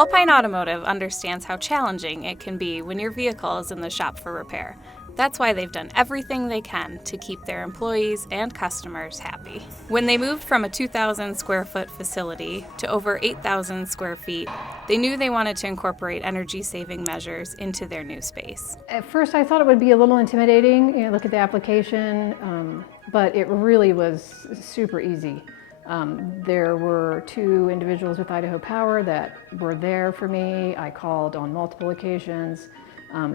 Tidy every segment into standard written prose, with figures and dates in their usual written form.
Alpine Automotive understands how challenging it can be when your vehicle is in the shop for repair. That's why they've done everything they can to keep their employees and customers happy. When they moved from a 2,000 square foot facility to over 8,000 square feet, they knew they wanted to incorporate energy-saving measures into their new space. At first I thought it would be a little intimidating, look at the application, but it really was super easy. There were two individuals with Idaho Power that were there for me. I called on multiple occasions.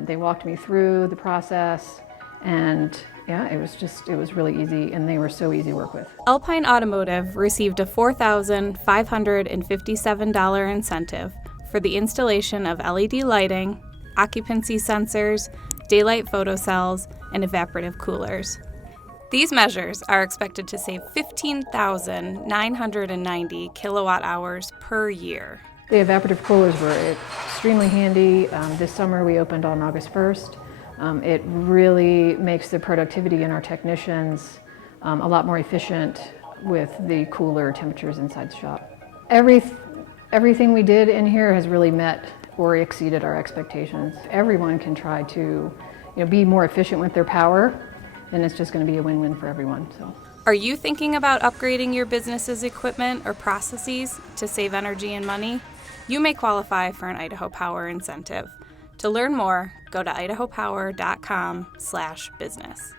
They walked me through the process, and yeah, it was really easy, and they were so easy to work with. Alpine Automotive received a $4,557 incentive for the installation of LED lighting, occupancy sensors, daylight photocells, and evaporative coolers. These measures are expected to save 15,990 kilowatt hours per year. The evaporative coolers were extremely handy. This summer we opened on August 1st. It really makes the productivity in our technicians a lot more efficient with the cooler temperatures inside the shop. Everything we did in here has really met or exceeded our expectations. Everyone can try to be more efficient with their power, and it's just going to be a win-win for everyone. So. Are you thinking about upgrading your business's equipment or processes to save energy and money? You may qualify for an Idaho Power incentive. To learn more, go to idahopower.com/business.